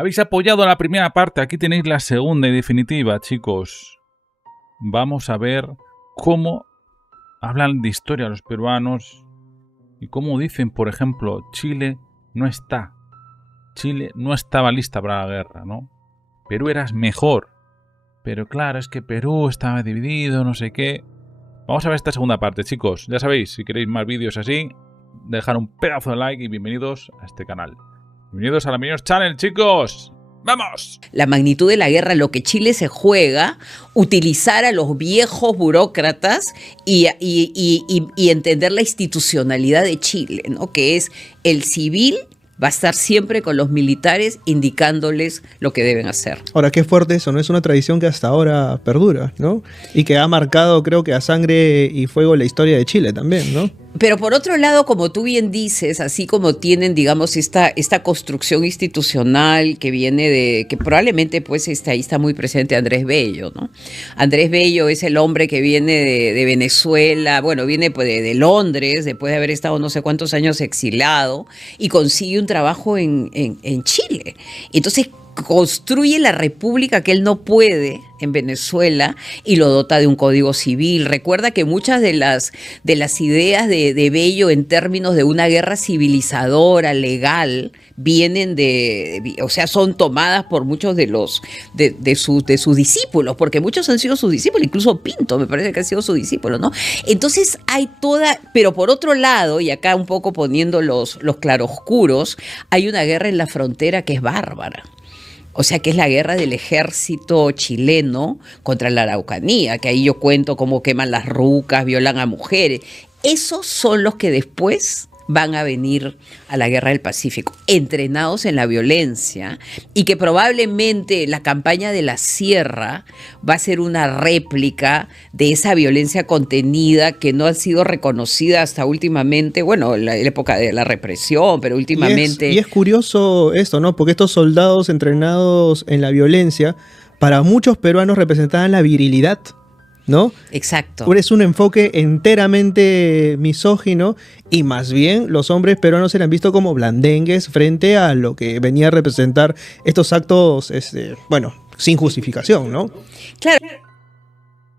Habéis apoyado la primera parte, aquí tenéis la segunda y definitiva, chicos. Vamos a ver cómo hablan de historia los peruanos y cómo dicen, por ejemplo, Chile no estaba lista para la guerra, ¿no? Perú era mejor, pero claro, es que Perú estaba dividido, no sé qué. Vamos a ver esta segunda parte, chicos. Ya sabéis, si queréis más vídeos así, dejar un pedazo de like y bienvenidos a este canal. Bienvenidos a la Minions Channel, chicos. ¡Vamos! La magnitud de la guerra, lo que Chile se juega, utilizar a los viejos burócratas y entender la institucionalidad de Chile, ¿no? Que es el civil va a estar siempre con los militares indicándoles lo que deben hacer. Ahora, qué fuerte eso, ¿no? Es una tradición que hasta ahora perdura, ¿no? Y que ha marcado, creo que a sangre y fuego la historia de Chile también, ¿no? Pero por otro lado, como tú bien dices, así como tienen, digamos, esta construcción institucional que viene de, que probablemente pues ahí está muy presente Andrés Bello, ¿no? Andrés Bello es el hombre que viene de Venezuela, bueno, viene pues de Londres, después de haber estado no sé cuántos años exilado, y consigue un trabajo en Chile. Entonces construye la república que él no puede en Venezuela y lo dota de un código civil. Recuerda que muchas de las ideas de Bello en términos de una guerra civilizadora, legal, vienen o sea, son tomadas por muchos de sus discípulos, porque muchos han sido sus discípulos, incluso Pinto me parece que ha sido su discípulo, ¿no? Entonces hay pero por otro lado, y acá un poco poniendo los claroscuros, hay una guerra en la frontera que es bárbara. O sea, que es la guerra del ejército chileno contra la Araucanía, que ahí yo cuento cómo queman las rucas, violan a mujeres. Esos son los que después van a venir a la guerra del Pacífico, entrenados en la violencia, y que probablemente la campaña de la Sierra va a ser una réplica de esa violencia contenida que no ha sido reconocida hasta últimamente, bueno, la época de la represión, pero últimamente... Y es curioso esto, ¿no? Porque estos soldados entrenados en la violencia, para muchos peruanos representaban la virilidad, ¿no? Exacto. Es un enfoque enteramente misógino y más bien los hombres peruanos eran vistos como blandengues frente a lo que venía a representar estos actos, bueno, sin justificación, ¿no? Claro.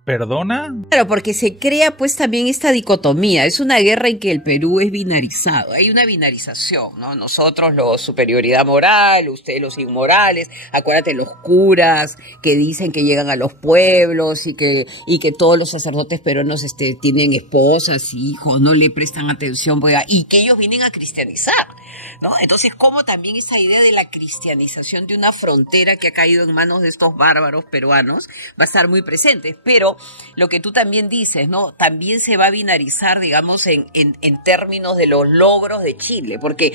¿Perdona? Claro, porque se crea pues también esta dicotomía. Es una guerra en que el Perú es binarizado. Hay una binarización, ¿no? Nosotros los superioridad moral, ustedes los inmorales. Acuérdate, los curas que dicen que llegan a los pueblos y que todos los sacerdotes peruanos tienen esposas, hijos, no le prestan atención, y que ellos vienen a cristianizar, ¿no? Entonces, ¿cómo también esa idea de la cristianización de una frontera que ha caído en manos de estos bárbaros peruanos va a estar muy presente? Pero lo que tú también dices, ¿no? También se va a binarizar, digamos, en términos de los logros de Chile, porque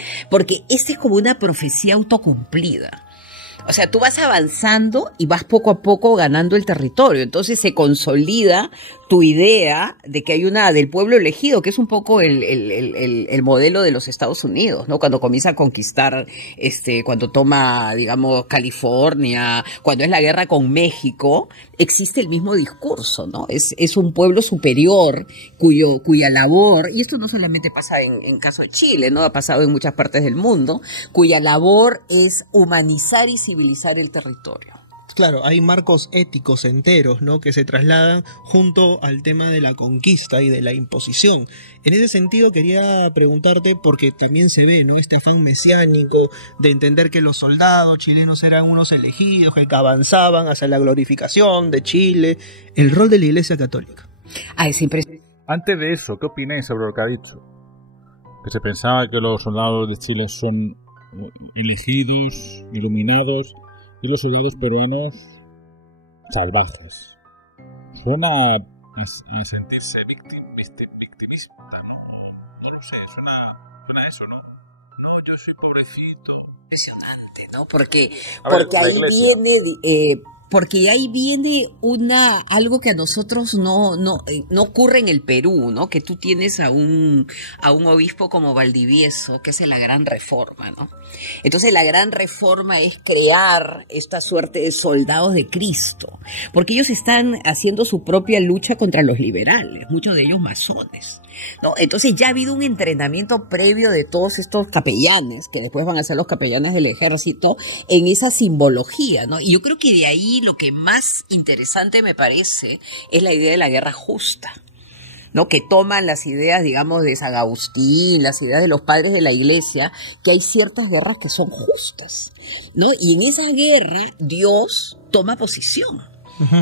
esta es como una profecía autocumplida. O sea, tú vas avanzando y vas poco a poco ganando el territorio. Entonces se consolida tu idea de que hay del pueblo elegido, que es un poco el modelo de los Estados Unidos, ¿no? Cuando comienza a conquistar, cuando toma, digamos, California, cuando es la guerra con México, existe el mismo discurso, ¿no? Es un pueblo superior cuya labor, y esto no solamente pasa en caso de Chile, ¿no? Ha pasado en muchas partes del mundo, cuya labor es humanizar y civilizar el territorio. Claro, hay marcos éticos enteros, ¿no? Que se trasladan junto al tema de la conquista y de la imposición. En ese sentido quería preguntarte, porque también se ve, ¿no? Este afán mesiánico de entender que los soldados chilenos eran unos elegidos, que avanzaban hacia la glorificación de Chile, el rol de la Iglesia Católica. Antes de eso, ¿qué opináis sobre lo que ha dicho? Que se pensaba que los soldados de Chile son elegidos, iluminados, y los soldados peruanos salvajes. Suena sentirse victimista. No lo sé, suena eso, ¿no? No, yo soy pobrecito. Impresionante, ¿no? Porque ahí viene algo que a nosotros no ocurre en el Perú, ¿no? Que tú tienes a un obispo como Valdivieso, que es la Gran Reforma, ¿no? Entonces la Gran Reforma es crear esta suerte de soldados de Cristo, porque ellos están haciendo su propia lucha contra los liberales, muchos de ellos masones. ¿no? Entonces ya ha habido un entrenamiento previo de todos estos capellanes, que después van a ser los capellanes del ejército, en esa simbología, ¿no? Y yo creo que de ahí lo que más interesante me parece es la idea de la guerra justa, ¿no? Que toman las ideas, digamos, de San Agustín, las ideas de los padres de la iglesia, que hay ciertas guerras que son justas, ¿no? Y en esa guerra Dios toma posición,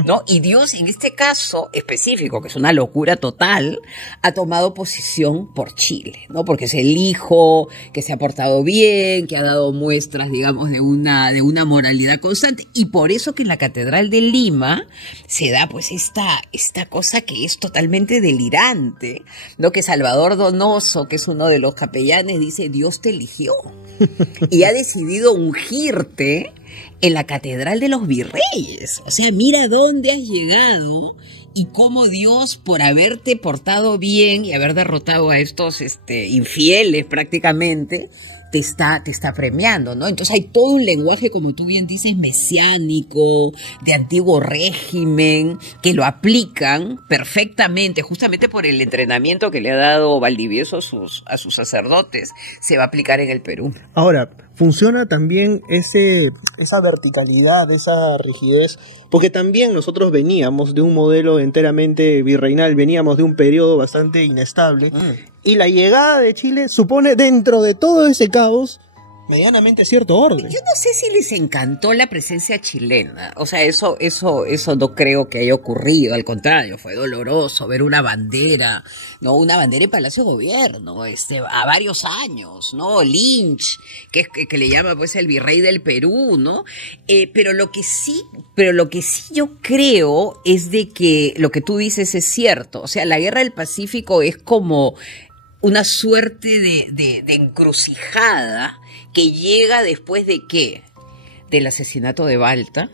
¿no? Y Dios, en este caso específico, que es una locura total, ha tomado posición por Chile, ¿no? Porque es el hijo que se ha portado bien, que ha dado muestras, digamos, de una moralidad constante. Y por eso que en la Catedral de Lima se da, pues, esta cosa que es totalmente delirante, ¿no? Que Salvador Donoso, que es uno de los capellanes, dice: Dios te eligió y ha decidido ungirte en la Catedral de los Virreyes. O sea, mira dónde has llegado y cómo Dios, por haberte portado bien y haber derrotado a estos infieles prácticamente, te está premiando, ¿no? Entonces hay todo un lenguaje, como tú bien dices, mesiánico, de antiguo régimen, que lo aplican perfectamente, justamente por el entrenamiento que le ha dado Valdivieso a sus sacerdotes, se va a aplicar en el Perú. Ahora, funciona también esa verticalidad, esa rigidez, porque también nosotros veníamos de un modelo enteramente virreinal, veníamos de un periodo bastante inestable, y la llegada de Chile supone, dentro de todo ese caos, medianamente cierto orden. Yo no sé si les encantó la presencia chilena, o sea, eso no creo que haya ocurrido, al contrario, fue doloroso ver una bandera, ¿no? Una bandera en Palacio de Gobierno, a varios años, ¿no? Lynch, que le llama, pues, el virrey del Perú, ¿no? Pero lo que sí yo creo es de que lo que tú dices es cierto, o sea, la Guerra del Pacífico es como una suerte de encrucijada que llega después de ¿qué? Del asesinato de Balta,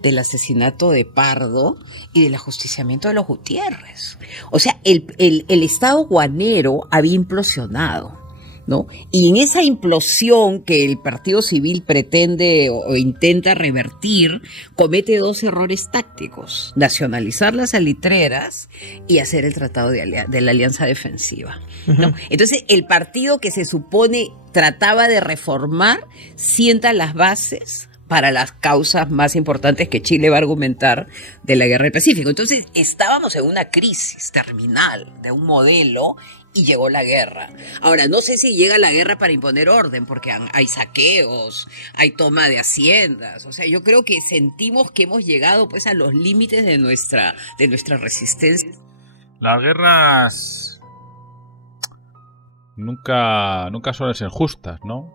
del asesinato de Pardo y del ajusticiamiento de los Gutiérrez. O sea, el Estado guanero había implosionado, ¿no? Y en esa implosión que el Partido Civil pretende o intenta revertir, comete dos errores tácticos: nacionalizar las salitreras y hacer el tratado de la Alianza Defensiva, ¿no? Entonces, el partido que se supone trataba de reformar sienta las bases para las causas más importantes que Chile va a argumentar de la Guerra del Pacífico. Entonces, estábamos en una crisis terminal de un modelo y llegó la guerra. Ahora, no sé si llega la guerra para imponer orden, porque hay saqueos, hay toma de haciendas. O sea, yo creo que sentimos que hemos llegado, pues, a los límites de nuestra resistencia. Las guerras nunca suelen ser justas, ¿no?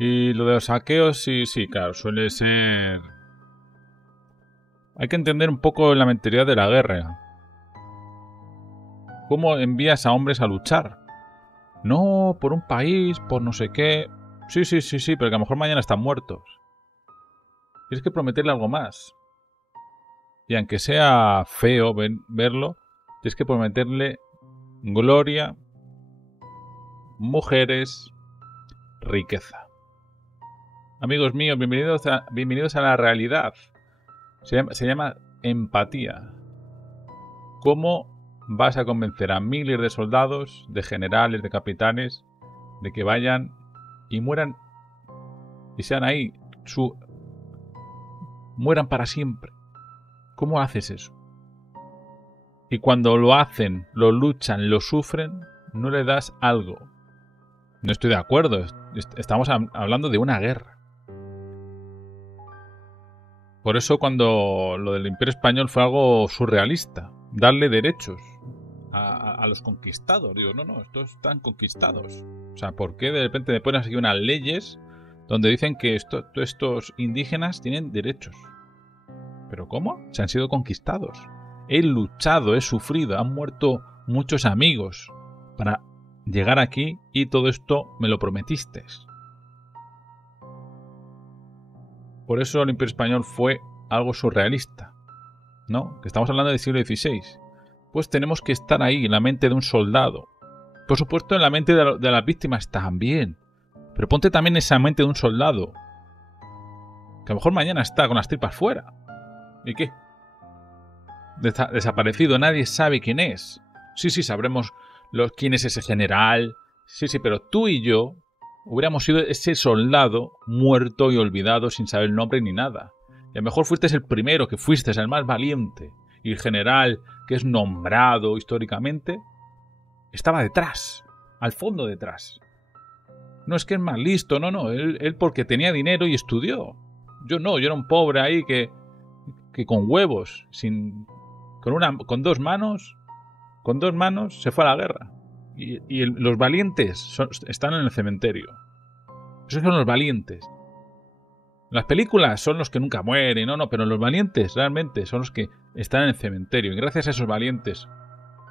Y lo de los saqueos, sí, claro, suele ser... Hay que entender un poco la mentalidad de la guerra. ¿Cómo envías a hombres a luchar? No, por un país, por no sé qué... Sí, pero que a lo mejor mañana están muertos. Tienes que prometerle algo más. Y aunque sea feo verlo, tienes que prometerle gloria, mujeres, riqueza. Amigos míos, bienvenidos a la realidad. Se llama empatía. ¿Cómo vas a convencer a miles de soldados, de generales, de capitanes, de que vayan y mueran y sean ahí, mueran para siempre? ¿Cómo haces eso? Y cuando lo hacen, lo luchan, lo sufren, no le das algo. No estoy de acuerdo. Estamos hablando de una guerra. Por eso cuando lo del Imperio Español fue algo surrealista. Darle derechos a los conquistados. Digo, no, estos están conquistados. O sea, ¿por qué de repente me ponen aquí unas leyes donde dicen que estos indígenas tienen derechos? ¿Pero cómo? Se han sido conquistados. He luchado, he sufrido, han muerto muchos amigos para llegar aquí y todo esto me lo prometiste. Por eso el Imperio Español fue algo surrealista, ¿no? Que estamos hablando del siglo XVI. Pues tenemos que estar ahí, en la mente de un soldado. Por supuesto, en la mente de las víctimas también. Pero ponte también en esa mente de un soldado. Que a lo mejor mañana está con las tripas fuera. ¿Y qué? Desaparecido, nadie sabe quién es. Sí, sabremos quién es ese general. Sí, pero tú y yo hubiéramos sido ese soldado muerto y olvidado sin saber el nombre ni nada. Y a lo mejor fuiste el primero, que fuiste el más valiente. Y el general, que es nombrado históricamente, estaba detrás, al fondo detrás. No es que es más listo, no, él porque tenía dinero y estudió. Yo no, yo era un pobre ahí que con huevos, con dos manos se fue a la guerra. Y los valientes están en el cementerio. Esos son los valientes. Las películas son los que nunca mueren, pero los valientes realmente son los que están en el cementerio. Y gracias a esos valientes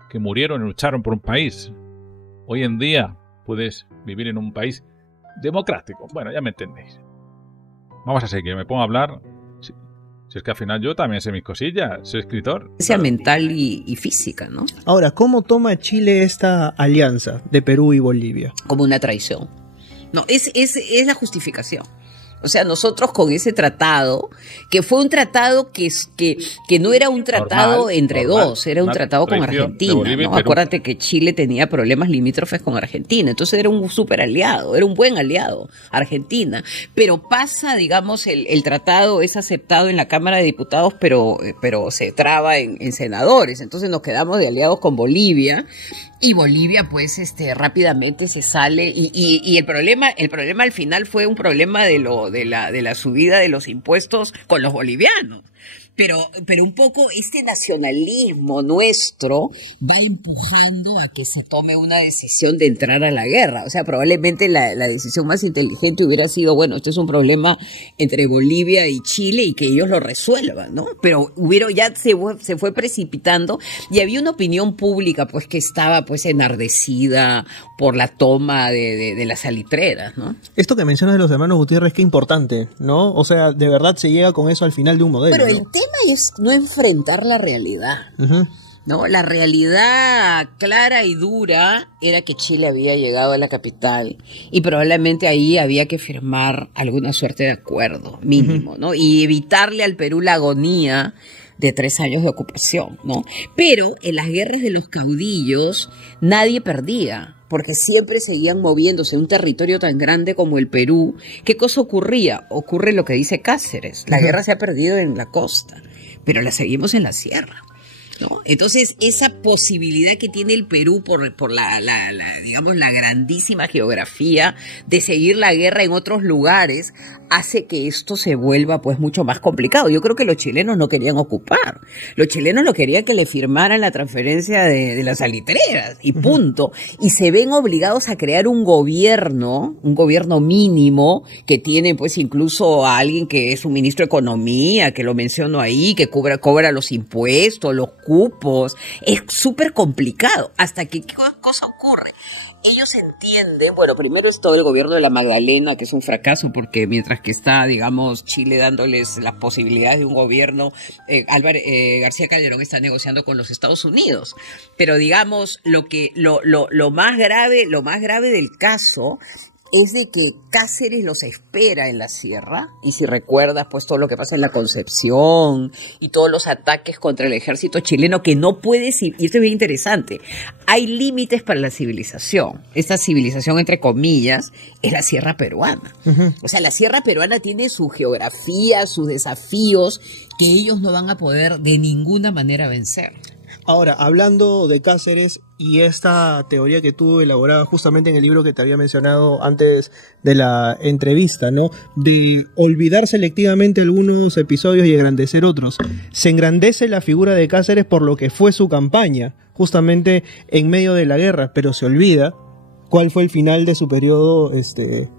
que murieron y lucharon por un país, hoy en día puedes vivir en un país democrático. Bueno, ya me entendéis. Vamos a seguir, me pongo a hablar. Si es que al final yo también sé mis cosillas, soy escritor. Sea mental y física, ¿no? Ahora, ¿cómo toma Chile esta alianza de Perú y Bolivia? Como una traición. No, es la justificación. O sea, nosotros con ese tratado, que fue un tratado que no era un tratado entre dos, era un tratado con Argentina, ¿no? Acuérdate que Chile tenía problemas limítrofes con Argentina, entonces era un súper aliado, era un buen aliado, Argentina. Pero pasa, digamos, el tratado es aceptado en la Cámara de Diputados, pero se traba en senadores, entonces nos quedamos de aliados con Bolivia. Y Bolivia, pues, rápidamente se sale y el problema al final fue un problema de la subida de los impuestos con los bolivianos. Pero un poco este nacionalismo nuestro va empujando a que se tome una decisión de entrar a la guerra. O sea, probablemente la decisión más inteligente hubiera sido, bueno, esto es un problema entre Bolivia y Chile y que ellos lo resuelvan, ¿no? Pero ya se fue precipitando y había una opinión pública, pues, que estaba, pues, enardecida por la toma de las salitreras, ¿no? Esto que mencionas de los hermanos Gutiérrez, qué importante, ¿no? O sea, de verdad se llega con eso al final de un modelo. Pero ¿no? el tema es no enfrentar la realidad. Uh-huh. ¿No? La realidad clara y dura era que Chile había llegado a la capital y probablemente ahí había que firmar alguna suerte de acuerdo mínimo, uh-huh, ¿no? Y evitarle al Perú la agonía de 3 años de ocupación, ¿no? Pero en las guerras de los caudillos nadie perdía, porque siempre seguían moviéndose en un territorio tan grande como el Perú. ¿Qué cosa ocurría? Ocurre lo que dice Cáceres, la guerra se ha perdido en la costa, pero la seguimos en la sierra, ¿no? Entonces, esa posibilidad que tiene el Perú por digamos, la grandísima geografía de seguir la guerra en otros lugares hace que esto se vuelva, pues, mucho más complicado. Yo creo que los chilenos no querían ocupar. Los chilenos no querían que le firmaran la transferencia de las salitreras y punto. Y se ven obligados a crear un gobierno mínimo que tiene, pues, incluso a alguien que es un ministro de Economía, que lo menciono ahí, que cobra los impuestos, los cupos. Es súper complicado. Hasta que, ¿qué cosa ocurre? Ellos entienden, bueno, primero es todo el gobierno de la Magdalena, que es un fracaso, porque mientras que está, digamos, Chile dándoles las posibilidades de un gobierno, García Calderón está negociando con los Estados Unidos. Pero, digamos, lo más grave del caso es de que Cáceres los espera en la sierra, y si recuerdas, pues, todo lo que pasa en la Concepción y todos los ataques contra el ejército chileno, que no puede, y esto es bien interesante, hay límites para la civilización. Esta civilización, entre comillas, es la sierra peruana. Uh-huh. O sea, la sierra peruana tiene su geografía, sus desafíos, que ellos no van a poder de ninguna manera vencer. Ahora, hablando de Cáceres y esta teoría que tú elaborabas justamente en el libro que te había mencionado antes de la entrevista, ¿no? De olvidar selectivamente algunos episodios y engrandecer otros. Se engrandece la figura de Cáceres por lo que fue su campaña, justamente en medio de la guerra, pero se olvida cuál fue el final de su periodo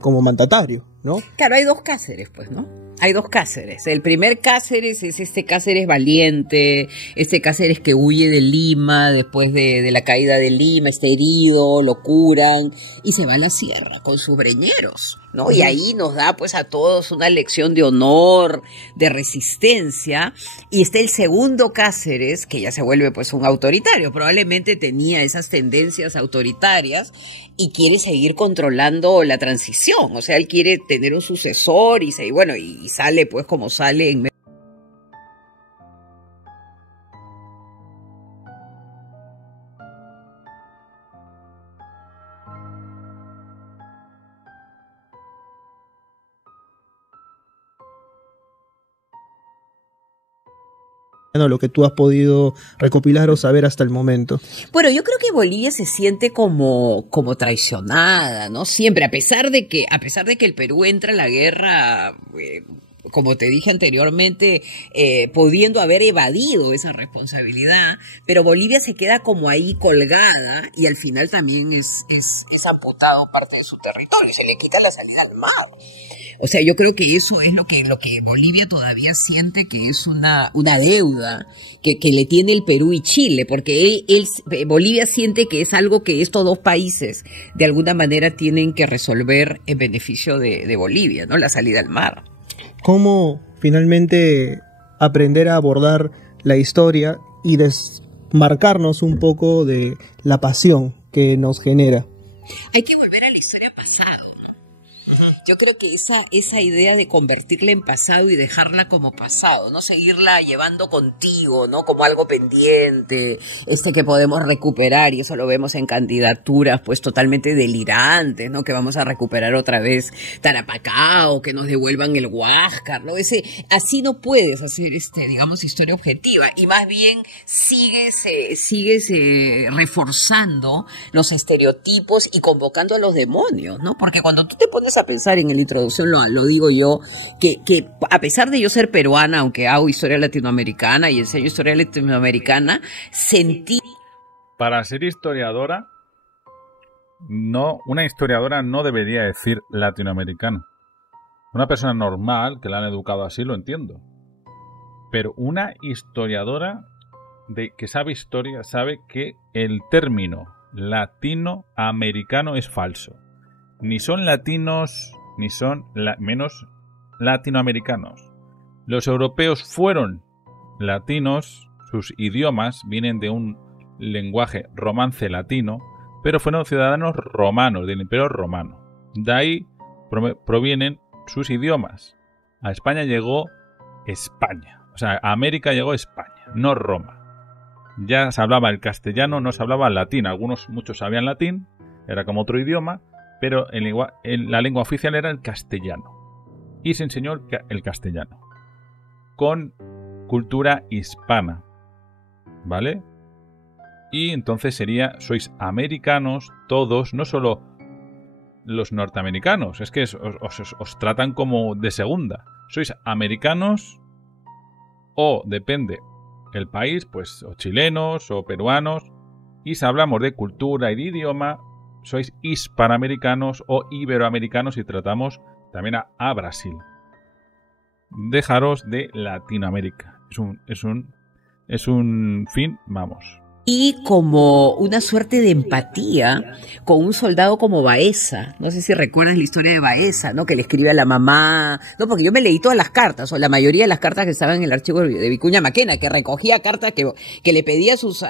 como mandatario, ¿no? Claro, hay 2 Cáceres, pues, ¿no? Hay 2 Cáceres. El primer Cáceres es este Cáceres valiente, este Cáceres que huye de Lima después de la caída de Lima, está herido, lo curan y se va a la sierra con sus breñeros, ¿no? Y ahí nos da, pues, a todos una lección de honor, de resistencia. Y está el segundo Cáceres, que ya se vuelve, pues, un autoritario. Probablemente tenía esas tendencias autoritarias y quiere seguir controlando la transición. O sea, él quiere tener un sucesor y sale, pues, como sale en bueno, lo que tú has podido recopilar o saber hasta el momento. Bueno, yo creo que Bolivia se siente como traicionada, ¿no? Siempre, a pesar de que el Perú entra en la guerra, como te dije anteriormente, pudiendo haber evadido esa responsabilidad, pero Bolivia se queda como ahí colgada y al final también es amputado parte de su territorio, se le quita la salida al mar. O sea, yo creo que eso es lo que Bolivia todavía siente que es una deuda que le tiene el Perú y Chile, porque Bolivia siente que es algo que estos dos países de alguna manera tienen que resolver en beneficio de Bolivia, ¿no? La salida al mar. ¿Cómo finalmente aprender a abordar la historia y desmarcarnos un poco de la pasión que nos genera? Hay que volver a la historia pasado. Yo creo que esa idea de convertirla en pasado y dejarla como pasado, no seguirla llevando contigo, ¿no? Como algo pendiente, que podemos recuperar, y eso lo vemos en candidaturas pues totalmente delirantes, ¿no? Que vamos a recuperar otra vez Tarapacá o que nos devuelvan el Huáscar, ¿no? Así no puedes hacer digamos, historia objetiva, y más bien sigues reforzando los estereotipos y convocando a los demonios, ¿no? Porque cuando tú te pones a pensar en la introducción, lo digo yo, que a pesar de yo ser peruana, aunque hago historia latinoamericana y enseño historia latinoamericana, sentí... Para ser historiadora, una historiadora no debería decir latinoamericano. Una persona normal, que la han educado así, lo entiendo. Pero una historiadora que sabe historia, sabe que el término latinoamericano es falso. Ni son latinos, ni son menos latinoamericanos. Los europeos fueron latinos, sus idiomas vienen de un lenguaje romance latino, pero fueron ciudadanos romanos del Imperio Romano. De ahí provienen sus idiomas. A España llegó España, o sea, a América llegó España, no Roma. Ya se hablaba el castellano, no se hablaba el latín. Muchos sabían latín, era como otro idioma, pero la lengua oficial era el castellano. Y se enseñó el castellano. Con cultura hispana. ¿Vale? Y entonces sois americanos todos, no solo los norteamericanos. Es que os tratan como de segunda. Sois americanos o, depende el país, pues o chilenos o peruanos. Y si hablamos de cultura y de idioma, sois hispanoamericanos o iberoamericanos y tratamos también a Brasil. Dejaros de Latinoamérica. Es un fin, vamos. Y como una suerte de empatía con un soldado como Baeza. No sé si recuerdas la historia de Baeza, ¿no? Que le escribe a la mamá. No, porque yo me leí todas las cartas, o la mayoría de las cartas que estaban en el archivo de Vicuña Maquena, que recogía cartas que le pedía a sus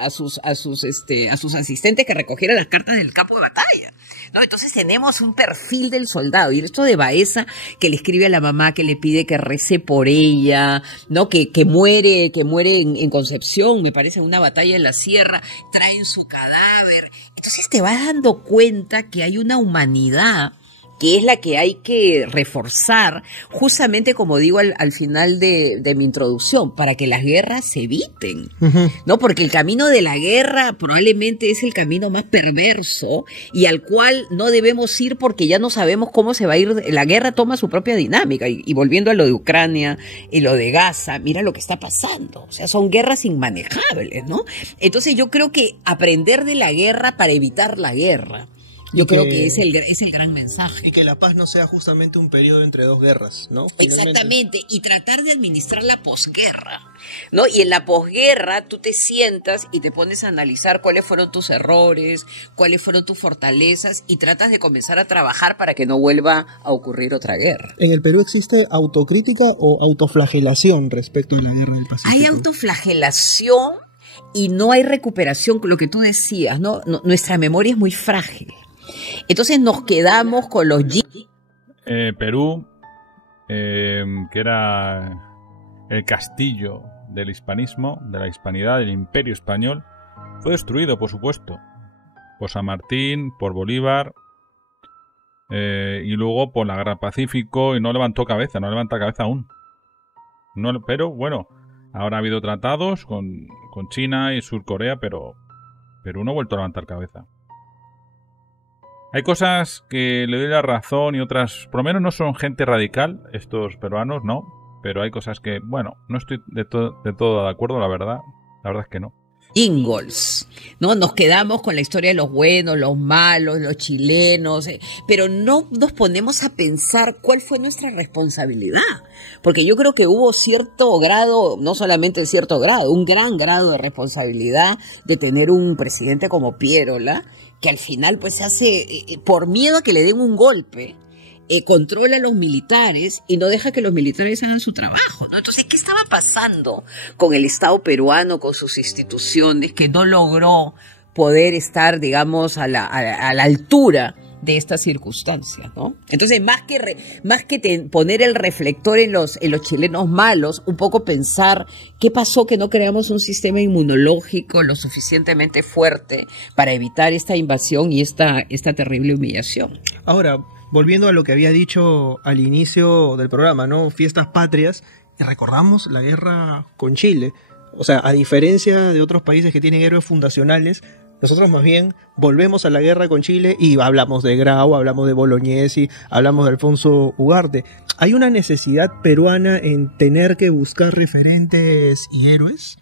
asistentes que recogieran las cartas del campo de batalla, ¿no? Entonces tenemos un perfil del soldado. Y esto de Baeza, que le escribe a la mamá, que le pide que rece por ella, ¿no? Que muere en Concepción, me parece, en una batalla en la sierra. Traen su cadáver. Entonces te vas dando cuenta que hay una humanidad que es la que hay que reforzar, justamente como digo al final de mi introducción, para que las guerras se eviten, ¿no? Porque el camino de la guerra probablemente es el camino más perverso y al cual no debemos ir porque ya no sabemos cómo se va a ir. La guerra toma su propia dinámica y volviendo a lo de Ucrania y lo de Gaza, mira lo que está pasando. O sea, son guerras inmanejables, ¿no? Entonces yo creo que aprender de la guerra para evitar la guerra. Yo creo que es el gran mensaje. Y que la paz no sea justamente un periodo entre dos guerras, ¿no? Exactamente, y tratar de administrar la posguerra, ¿no? Y en la posguerra tú te sientas y te pones a analizar cuáles fueron tus errores, cuáles fueron tus fortalezas y tratas de comenzar a trabajar para que no vuelva a ocurrir otra guerra. ¿En el Perú existe autocrítica o autoflagelación respecto a la guerra del Pacífico? Hay autoflagelación y no hay recuperación, lo que tú decías, ¿no? Nuestra memoria es muy frágil. Entonces nos quedamos con los... Perú, que era el castillo del hispanismo, de la hispanidad, del imperio español, fue destruido, por supuesto, por San Martín, por Bolívar, y luego por la Guerra del Pacífico, y no levanta cabeza aún. Pero bueno, Ahora ha habido tratados con China y Sur Corea, pero Perú no ha vuelto a levantar cabeza. Hay cosas que le doy la razón y otras, por lo menos no son gente radical, estos peruanos, no. Pero hay cosas que, bueno, no estoy de todo de acuerdo, la verdad. La verdad es que no. Ingalls, ¿no? Nos quedamos con la historia de los buenos, los malos, los chilenos, pero no nos ponemos a pensar cuál fue nuestra responsabilidad, porque yo creo que hubo cierto grado, no solamente cierto grado, un gran grado de responsabilidad de tener un presidente como Pierola, que al final pues se hace, por miedo a que le den un golpe, controla a los militares y no deja que los militares hagan su trabajo, ¿no? Entonces, ¿qué estaba pasando con el Estado peruano, con sus instituciones, que no logró poder estar, digamos, a la altura de estas circunstancias, ¿no? Entonces, más que poner el reflector en los chilenos malos, un poco pensar qué pasó que no creamos un sistema inmunológico lo suficientemente fuerte para evitar esta invasión y esta terrible humillación. Ahora, volviendo a lo que había dicho al inicio del programa, ¿no? Fiestas patrias, y recordamos la guerra con Chile. O sea, a diferencia de otros países que tienen héroes fundacionales, nosotros más bien volvemos a la guerra con Chile y hablamos de Grau, hablamos de Bolognesi, hablamos de Alfonso Ugarte. ¿Hay una necesidad peruana en tener que buscar referentes y héroes?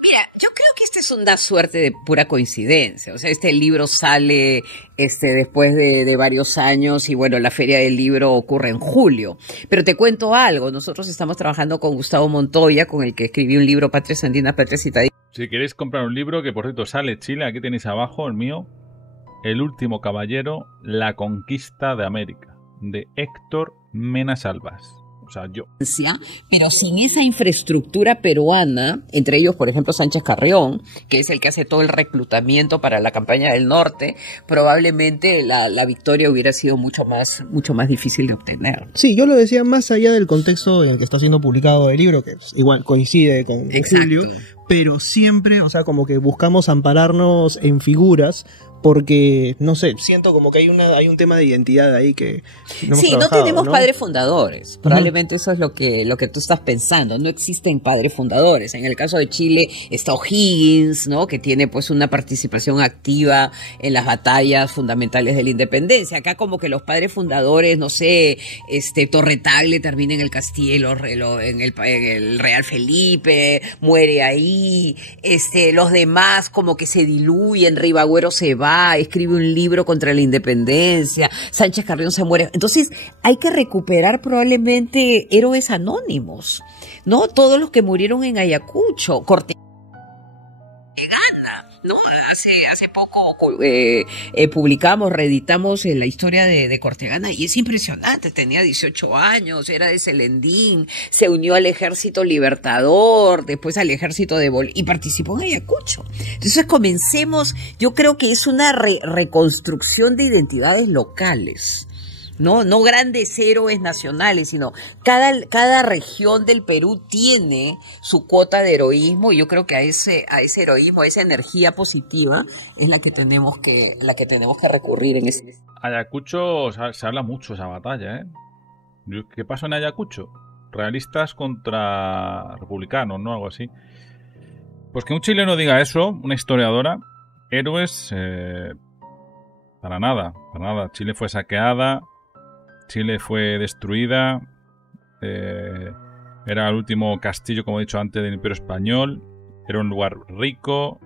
Mira, yo creo que esta es una suerte de pura coincidencia. O sea, este libro sale después de varios años y bueno, la Feria del Libro ocurre en julio. Pero te cuento algo, nosotros estamos trabajando con Gustavo Montoya, con el que escribí un libro, Patrias Andinas, Patrias Citadinas. Si queréis comprar un libro, que por cierto sale Chile, aquí tenéis abajo el mío, El último caballero, la conquista de América, de Héctor Mena Salvas. O sea, yo. Pero sin esa infraestructura peruana, entre ellos, por ejemplo, Sánchez Carrión, que es el que hace todo el reclutamiento para la campaña del norte, probablemente la victoria hubiera sido mucho más difícil de obtener. Sí, yo lo decía más allá del contexto en el que está siendo publicado el libro, que igual coincide con Julio, pero siempre, o sea, como que buscamos ampararnos en figuras, porque, no sé, siento como que hay un tema de identidad ahí que no hemos trabajado, no tenemos ¿no? padres fundadores. Probablemente eso es lo que tú estás pensando. No existen padres fundadores. En el caso de Chile está O'Higgins, ¿no? Que tiene pues una participación activa en las batallas fundamentales de la independencia. Acá como que los padres fundadores, no sé, Torretagle termina en el Castillo, en el Real Felipe, muere ahí. Los demás como que se diluyen, Ribagüero se va, escribe un libro contra la independencia, Sánchez Carrión se muere. Entonces hay que recuperar probablemente héroes anónimos, ¿no? Todos los que murieron en Ayacucho, Cortegana, ¿no? Hace poco publicamos, reeditamos la historia de Cortegana y es impresionante. Tenía 18 años, era de Celendín, se unió al Ejército Libertador, después al Ejército de Bolívar y participó en Ayacucho. Entonces comencemos, yo creo que es una reconstrucción de identidades locales. No grandes héroes nacionales, sino cada región del Perú tiene su cuota de heroísmo y yo creo que a ese heroísmo, a esa energía positiva es la que tenemos que recurrir en ese. Ayacucho se habla mucho de esa batalla, ¿eh? ¿Qué pasó en Ayacucho? Realistas contra republicanos, ¿no? Algo así. Pues que un chileno diga eso, una historiadora, héroes, para nada. Chile fue saqueada. Chile fue destruida, era el último castillo, como he dicho antes, del Imperio Español, era un lugar rico,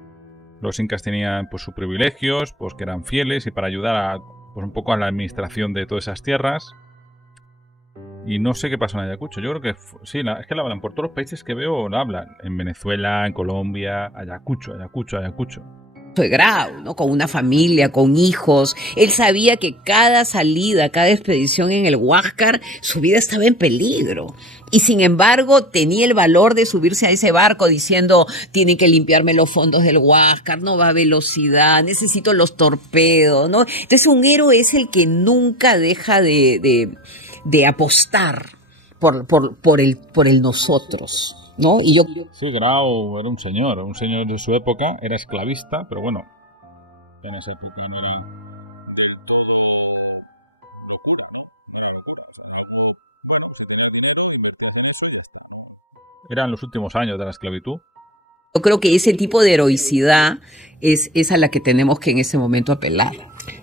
los incas tenían pues sus privilegios, pues que eran fieles y para ayudar pues un poco a la administración de todas esas tierras. Y no sé qué pasó en Ayacucho, yo creo que sí, es que la hablan por todos los países que veo, la hablan, en Venezuela, en Colombia, Ayacucho. De Grau, ¿no? Con una familia, con hijos. Él sabía que cada salida, cada expedición en el Huáscar, su vida estaba en peligro. Y sin embargo, tenía el valor de subirse a ese barco diciendo, tienen que limpiarme los fondos del Huáscar, no va a velocidad, necesito los torpedos, ¿no? Entonces un héroe es el que nunca deja de apostar por el nosotros. ¿No? Y yo... Sí, Grau era un señor de su época, era esclavista, pero bueno, apenas el titán era del todo locura, ¿no? Era locura, bueno, si tenía dinero, invertir en eso y ya está. Eran los últimos años de la esclavitud. Yo creo que ese tipo de heroicidad es a la que tenemos que en ese momento apelar.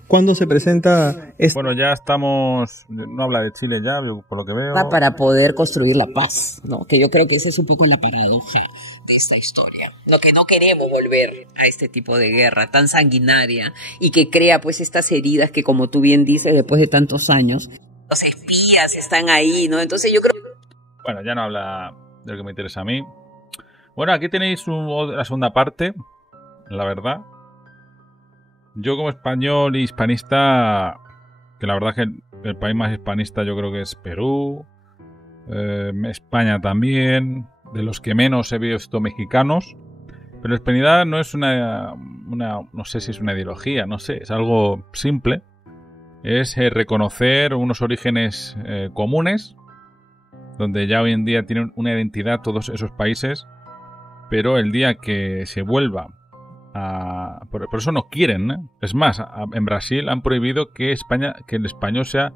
¿Cuándo se presenta Bueno, ya estamos... No habla de Chile ya, por lo que veo. Para poder construir la paz, ¿no? Que yo creo que ese es un poco la paradoja de esta historia. Lo que no queremos volver a este tipo de guerra tan sanguinaria y que crea pues estas heridas que, como tú bien dices, después de tantos años, los espías están ahí, ¿no? Entonces yo creo... Bueno, ya no habla de lo que me interesa a mí. Bueno, aquí tenéis la segunda parte, la verdad. Yo como español y hispanista, que la verdad es que el país más hispanista yo creo que es Perú, España también, de los que menos he visto mexicanos, pero la hispanidad no es no sé si es una ideología, no sé, es algo simple, es reconocer unos orígenes comunes, donde ya hoy en día tienen una identidad todos esos países, pero el día que se vuelva por eso no quieren, ¿eh? Es más, en Brasil han prohibido que el español sea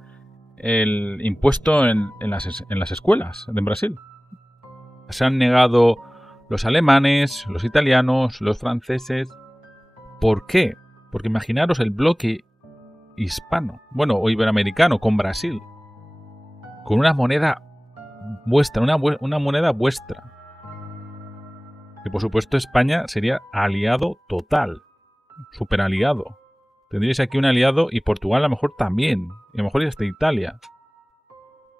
el impuesto en las escuelas de Brasil. Se han negado los alemanes, los italianos, los franceses. ¿Por qué? Porque imaginaros el bloque hispano, bueno, o iberoamericano con Brasil, con una moneda vuestra, una moneda vuestra. Que por supuesto España sería aliado total, super aliado. Tendríais aquí un aliado y Portugal a lo mejor también, y a lo mejor hasta Italia.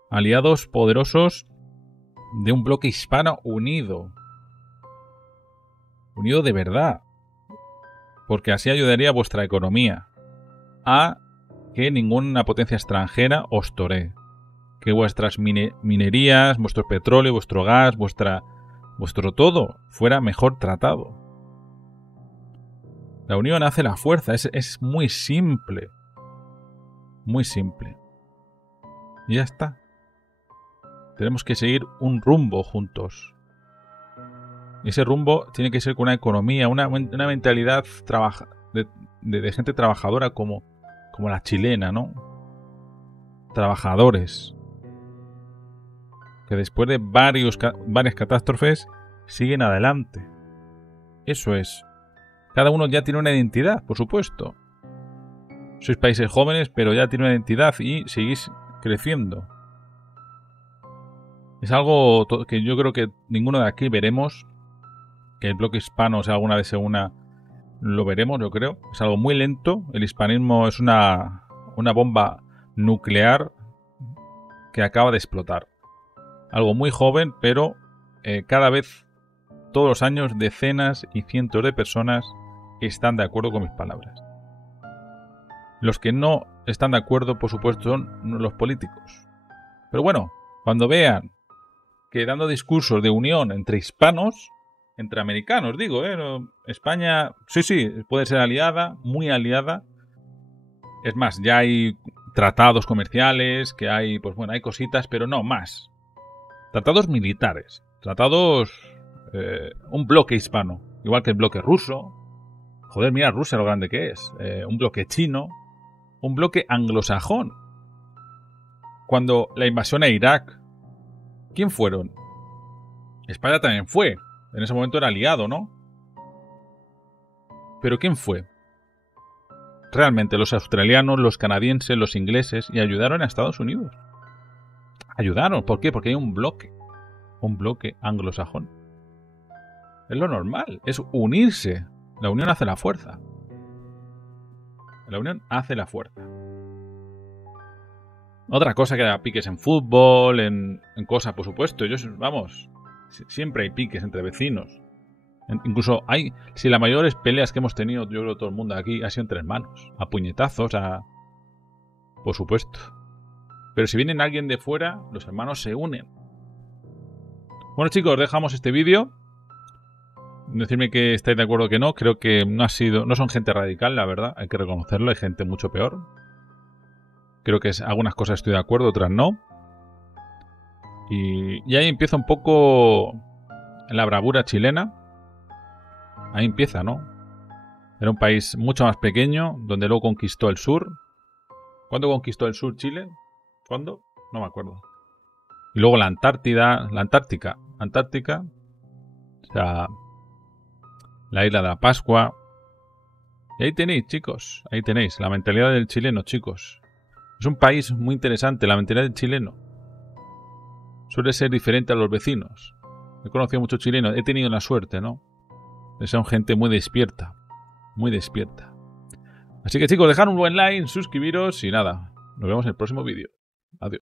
Aliados poderosos de un bloque hispano unido. Unido de verdad. Porque así ayudaría a vuestra economía. A que ninguna potencia extranjera os toree. Que vuestras minerías, vuestro petróleo, vuestro gas, vuestro todo fuera mejor tratado. La unión hace la fuerza, es muy simple. Muy simple. Y ya está. Tenemos que seguir un rumbo juntos. Y ese rumbo tiene que ser con una economía, una mentalidad de gente trabajadora como la chilena, ¿no? Trabajadores. Que después de varias catástrofes siguen adelante. Eso es. Cada uno ya tiene una identidad, por supuesto. Sois países jóvenes, pero ya tiene una identidad y seguís creciendo. Es algo que yo creo que ninguno de aquí veremos. Que el bloque hispano, o sea, alguna vez se una, lo veremos, yo creo. Es algo muy lento. El hispanismo es una bomba nuclear que acaba de explotar. Algo muy joven, pero cada vez, todos los años, decenas y cientos de personas están de acuerdo con mis palabras. Los que no están de acuerdo, por supuesto, son los políticos. Pero bueno, cuando vean que dando discursos de unión entre hispanos, entre americanos, digo, España, sí, puede ser aliada, muy aliada. Es más, ya hay tratados comerciales, que hay, pues bueno, hay cositas, pero no más. Tratados militares, tratados, un bloque hispano, igual que el bloque ruso. Joder, mira Rusia lo grande que es. Un bloque chino, un bloque anglosajón. Cuando la invasión a Irak, ¿quién fueron? España también fue. En ese momento era aliado, ¿no? Pero ¿quién fue? Realmente los australianos, los canadienses, los ingleses, y ayudaron a Estados Unidos. Ayudaron, ¿por qué? Porque hay un bloque anglosajón. Es lo normal, es unirse. La unión hace la fuerza. La unión hace la fuerza. Otra cosa que haya piques en fútbol, en cosas, por supuesto. Siempre hay piques entre vecinos. Incluso si las mayores peleas que hemos tenido, yo creo todo el mundo aquí, ha sido entre hermanos. A puñetazos, por supuesto. Pero si viene alguien de fuera, los hermanos se unen. Bueno, chicos, dejamos este vídeo. Decidme que estáis de acuerdo o que no. Creo que no son gente radical, la verdad. Hay que reconocerlo. Hay gente mucho peor. Creo que algunas cosas estoy de acuerdo, otras no. Y ahí empieza un poco la bravura chilena. Ahí empieza, ¿no? Era un país mucho más pequeño, donde luego conquistó el sur. ¿Cuándo conquistó el sur Chile? ¿Cuándo? No me acuerdo. Y luego la Antártica. Antártica, o sea, la isla de la Pascua. Y ahí tenéis, chicos, ahí tenéis la mentalidad del chileno, chicos. Es un país muy interesante, la mentalidad del chileno. Suele ser diferente a los vecinos. He conocido muchos chilenos, he tenido la suerte, ¿no? Son gente muy despierta, muy despierta. Así que chicos, dejad un buen like, suscribiros y nada, nos vemos en el próximo vídeo. Adiós.